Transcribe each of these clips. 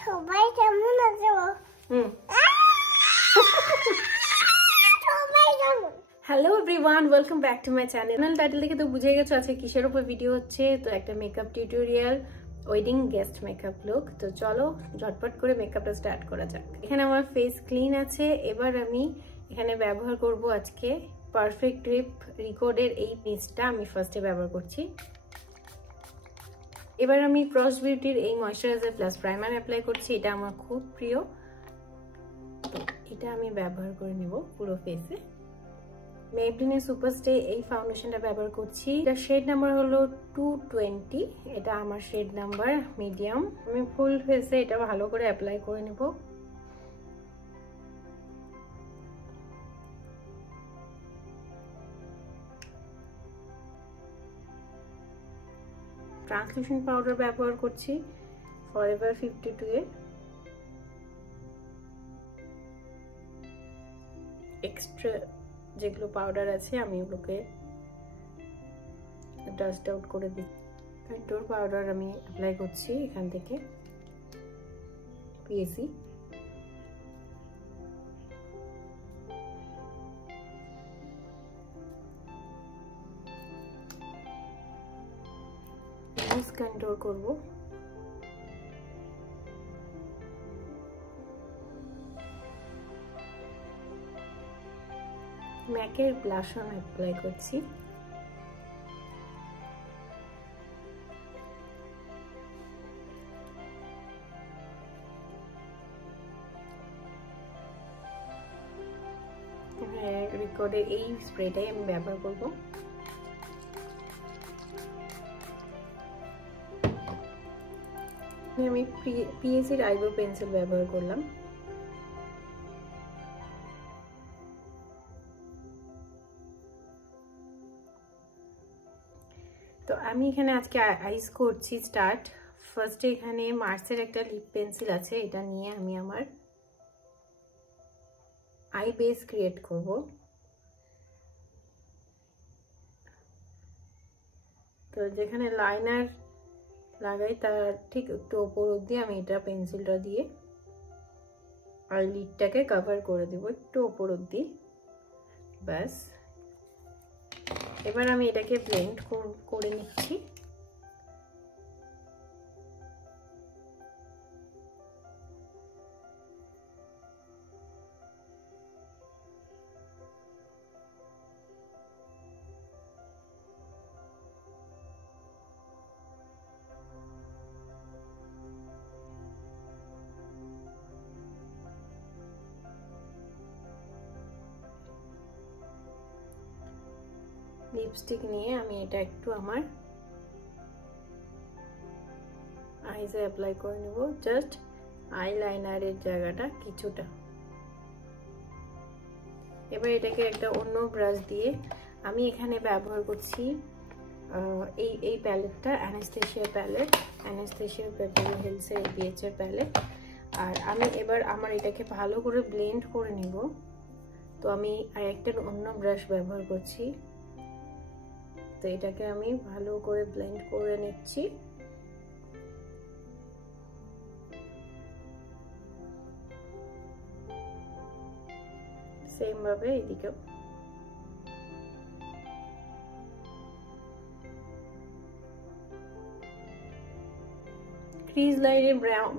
সবাই কেমন আছো? Hello everyone, welcome back to my channel. Title দেখে তো বুঝে গেছো আজকে কিসের উপর ভিডিও হচ্ছে। তো একটা makeup tutorial, wedding guest makeup look. তো চলো ঝটপট করে মেকআপটা স্টার্ট করা যাক। এখানে আমার ফেস ক্লিন আছে। এবার আমি এখানে ব্যবহার করব আজকে পারফেক্ট গ্রিপ রিকোডের এই পেস্টটা আমি ফার্স্টে ব্যবহার করছি। এবার আমি ক্রস বিউটির এই ময়শ্চারাইজার প্লাস প্রাইমার অ্যাপ্লাই করছি। এটা আমার খুব প্রিয়, তো এটা আমি ব্যবহার করে নেব পুরো ফেসে। মেবলিনের সুপারস্টে এই ফাউন্ডেশনটা ব্যবহার করছি। এটা শেড নাম্বার হলো 220। এটা আমার শেড নাম্বার মিডিয়াম। আমি ফুল ফেসে এটা ভালো করে অ্যাপ্লাই করে নেব। ট্রান্সলুশন পাউডার ব্যবহার করছি ফরএভার 52 এর। এক্সট্রা যেগুলো পাউডার আছে আমি ওগুলোকে ডাস্ট আউট করে দিই। কন্ট্রোল পাউডার আমি অ্যাপ্লাই করছি এখান থেকে পিএসি। কন্ট্রোল করব। ম্যাকের ব্লাশ অন অ্যাপ্লাই করছি। রিকর্ডের এই স্প্রেটাই আমি ব্যবহার করব। আমি পিএসির আইব্রো পেন্সিল ব্যবহার করলাম। তো আমি এখানে আজকে আইস করছি স্টার্ট। ফার্স্টে এখানে মার্সের একটা লিপ পেন্সিল আছে, এটা নিয়ে আমি আমার আই বেস ক্রিয়েট করব। তো যেখানে লাইনার লাগাই তার ঠিক একটু ওপর অব্দি আমি এটা পেন্সিলটা দিয়ে আর লিডটাকে কভার করে দেব একটু ওপর অব্দি। ব্যাস, এবার আমি এটাকে ব্লেন্ড করে নিচ্ছি। লিপস্টিক নিয়ে আমি এটা একটু আমার আইজে অ্যাপ্লাই করে নেব, জাস্ট আইলাইনারের জায়গাটা কিছুটা। এবার এটাকে একটা অন্য ব্রাশ দিয়ে আমি এখানে ব্যবহার করছি এই প্যালেটটা, অ্যানাস্থেসিয়া প্যালেট, অ্যানাস্থেসিয়া বেভারলি হিলসের এই বিএচের প্যালেট। আর আমি এবার আমার এটাকে ভালো করে ব্লেন্ড করে নেব। তো আমি আরেকটা অন্য ব্রাশ ব্যবহার করছি। তো এটাকে আমি ভালো করে ব্লেন্ড করে নিচ্ছি। সেম ভাবে এদিকেও। ক্রিজ লাইনে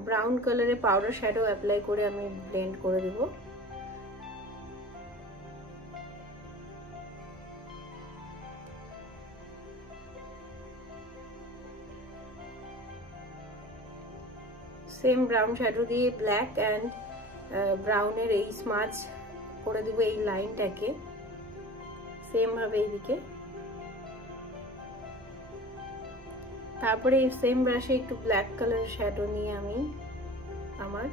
ব্রাউন কালারের পাউডার শ্যাডো অ্যাপ্লাই করে আমি ব্লেন্ড করে দেব। সেম ব্রাউন শ্যাডো দিয়ে ব্ল্যাক অ্যান্ড ব্রাউনের এই স্মাচ করে দেব এই লাইনটাকে। সেম ভাবে এইদিকে। তারপরে এই সেম ব্রাশে একটু ব্ল্যাক কালার শ্যাডো নিয়ে আমি আমার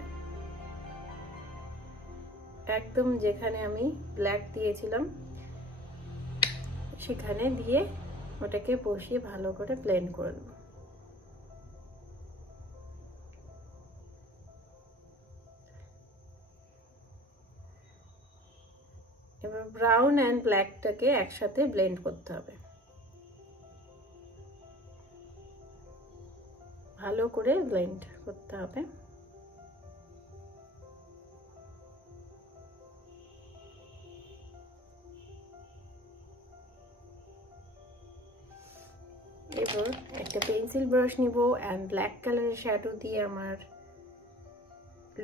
একদম যেখানে আমি ব্ল্যাক দিয়েছিলাম সেখানে দিয়ে ওটাকে বসিয়ে ভালো করে ব্লেন্ড করে দেব। এবার ব্রাউন এন্ড ব্ল্যাকটাকে একসাথে ব্লেন্ড করতে হবে। ভালো করে ব্লেন্ড করতে হবে। এবার একটা পেন্সিল ব্রাশ নিব অ্যান্ড ব্ল্যাক কালারের শ্যাডো দিয়ে আমার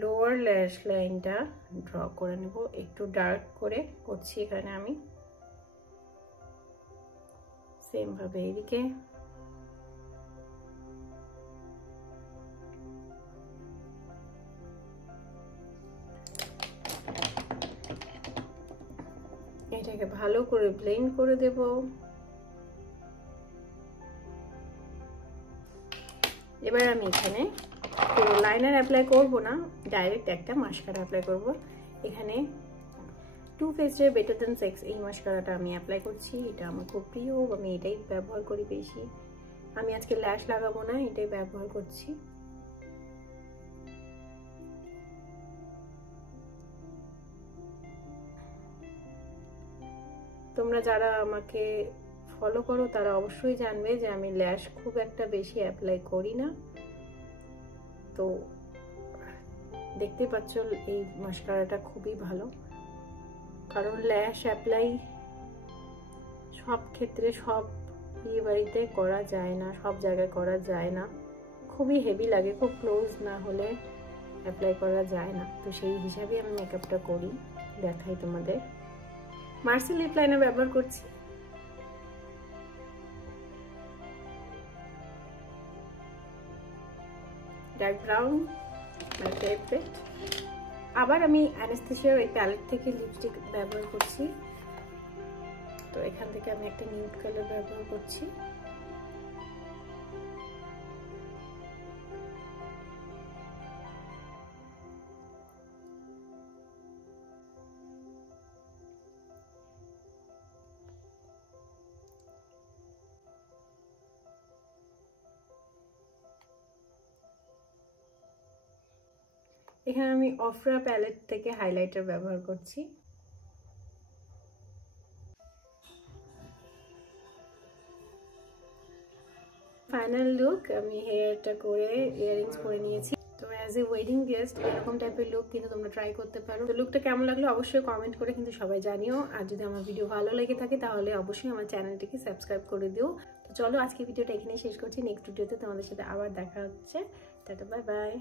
লোয়ার ল্যাশ লাইনটা ড্র করে নেব। একটু ডার্ক করে করছি এখানে আমি, সেম ভাবে এদিকে। এটাকে ভালো করে ব্লেন্ড করে দেব। এবার আমি এখানে কোনো লাইনার অ্যাপ্লাই করব না, ডাইরেক্ট একটা মাস্কারা অ্যাপ্লাই করব। এখানে টু ফেসের বেটার দ্যান সেক্স এই মাস্কারাটা আমি অ্যাপ্লাই করছি। এটা আমার খুব প্রিয়, আমি এটাই ব্যবহার করি বেশি। আমি আজকে ল্যাশ লাগাবো না, এটাই ব্যবহার করছি। তোমরা যারা আমাকে ফলো করো তারা অবশ্যই জানবে যে আমি ল্যাশ খুব একটা বেশি অ্যাপ্লাই করি না। তো দেখতে পাচ্ছ এই মাস্কারাটা খুবই ভালো, কারণ ল্যাশ অ্যাপ্লাই সব ক্ষেত্রে সব বিয়ে বাড়িতে করা যায় না, সব জায়গায় করা যায় না, খুবই হেভি লাগে, খুব ক্লোজ না হলে অ্যাপ্লাই করা যায় না। তো সেই হিসাবে আমি মেকআপটা করি, দেখাই তোমাদের। মার্সি লিপ লাইনার ব্যবহার করছি। Dark brown my favourite. আবার আমি অ্যানাস্থেসিয়ার এই প্যালেট থেকে লিপস্টিক ব্যবহার করছি। তো এখান থেকে আমি একটা নিউড কালার ব্যবহার করছি। এখানে আমি অফরা প্যালেট থেকে হাইলাইটার ব্যবহার করছি। ফাইনাল লুক, আমি হেয়ারটা করে ইয়াররিংস পরে নিয়েছি। তো অ্যাজ এ ওয়েডিং গেস্ট এরকম টাইপের লুক কিন্তু তোমরা ট্রাই করতে পারো। তো লুকটা কেমন লাগলো অবশ্যই কমেন্ট করে কিন্তু সবাই জানিও। আর যদি আমার ভিডিও ভালো লেগে থাকে তাহলে অবশ্যই আমার চ্যানেলটিকে সাবস্ক্রাইব করে দিও। তো চলো আজকে ভিডিওটা এখানেই শেষ করছি। নেক্সট ভিডিওতে তোমাদের সাথে আবার দেখা হচ্ছে। Tata, bye bye.